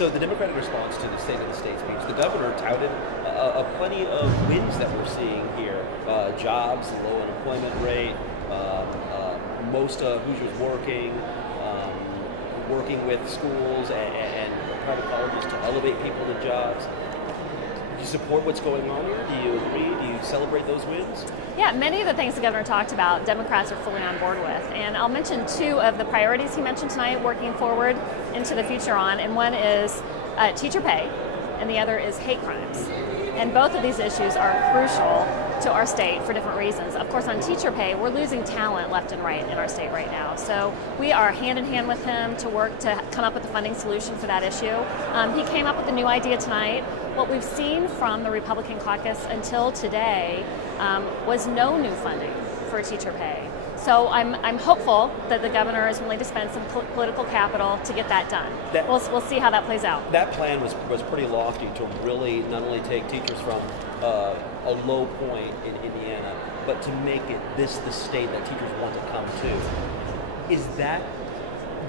So the Democratic response to the State of the State speech, the governor touted plenty of wins that we're seeing here. Jobs, low unemployment rate, most Hoosiers working with schools and private colleges to elevate people to jobs. Do you support what's going on here? Do you agree? Do you celebrate those wins? Yeah, many of the things the governor talked about, Democrats are fully on board with. And I'll mention two of the priorities he mentioned tonight working forward into the future on. And one is teacher pay, and the other is hate crimes. And both of these issues are crucial to our state for different reasons. Of course, on teacher pay, we're losing talent left and right in our state right now. So we are hand in hand with him to work to come up with a funding solution for that issue. He came up with a new idea tonight. What we've seen from the Republican caucus until today was no new funding for teacher pay. So I'm hopeful that the governor is willing to spend some political capital to get that done. We'll see how that plays out. That plan was pretty lofty to really not only take teachers from a low point in Indiana, but to make it the state that teachers want to come to. Is that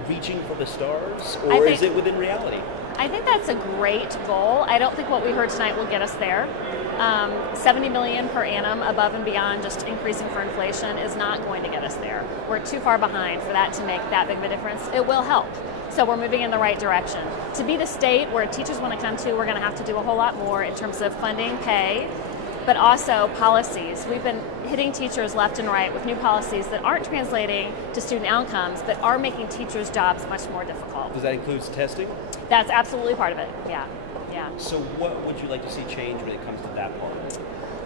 reaching for the stars, or is it within reality? I think that's a great goal. I don't think what we heard tonight will get us there. $70 million per annum above and beyond just increasing for inflation is not going to get us there. We're too far behind for that to make that big of a difference. It will help. So we're moving in the right direction. To be the state where teachers want to come to, we're going to have to do a whole lot more in terms of funding, pay, but also policies. We've been hitting teachers left and right with new policies that aren't translating to student outcomes, but are making teachers' jobs much more difficult. Does that include testing? That's absolutely part of it, yeah. So what would you like to see change when it comes to that part?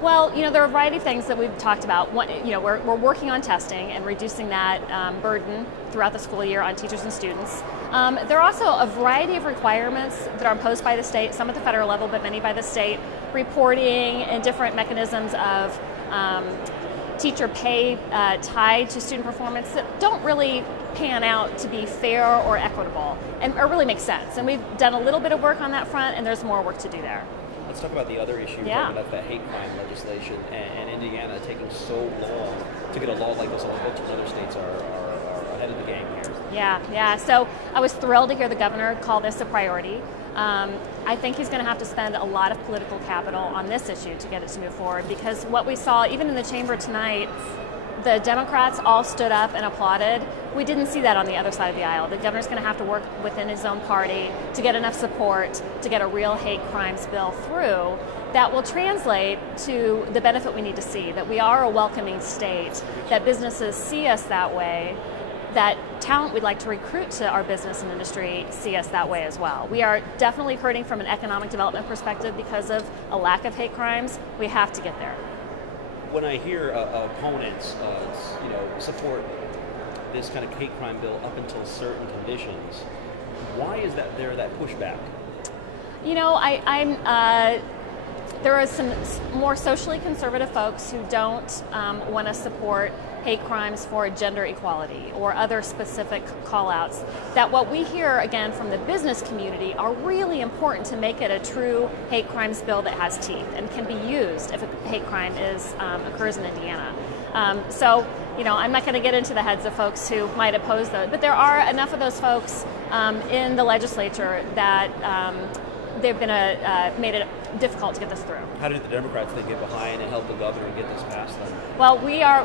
Well, there are a variety of things that we've talked about. One, we're working on testing and reducing that burden throughout the school year on teachers and students. There are also a variety of requirements that are imposed by the state, some at the federal level, but many by the state, reporting and different mechanisms of teacher pay tied to student performance that don't really pan out to be fair or equitable or really make sense. And we've done a little bit of work on that front, and there's more work to do there. Let's talk about the other issue, talking about the hate crime legislation and Indiana taking so long to get a law like this on the books when other states are ahead of the game here. Yeah. So I was thrilled to hear the governor call this a priority. I think he's going to have to spend a lot of political capital on this issue to get it to move forward, because what we saw even in the chamber tonight, the Democrats all stood up and applauded. We didn't see that on the other side of the aisle. The governor's going to have to work within his own party to get enough support to get a real hate crimes bill through that will translate to the benefit we need to see, that we are a welcoming state, that businesses see us that way, that talent we'd like to recruit to our business and industry see us that way as well. We are definitely hurting from an economic development perspective because of a lack of hate crimes. We have to get there. When I hear opponents, support this kind of hate crime bill up until certain conditions, why is that pushback? There are some more socially conservative folks who don't want to support hate crimes for gender equality or other specific call-outs, that what we hear again from the business community are really important to make it a true hate crimes bill that has teeth and can be used if a hate crime occurs in Indiana. I'm not going to get into the heads of folks who might oppose those, but there are enough of those folks in the legislature that they've been made it difficult to get this through. How did the Democrats get behind and help the governor get this passed then? Well, we are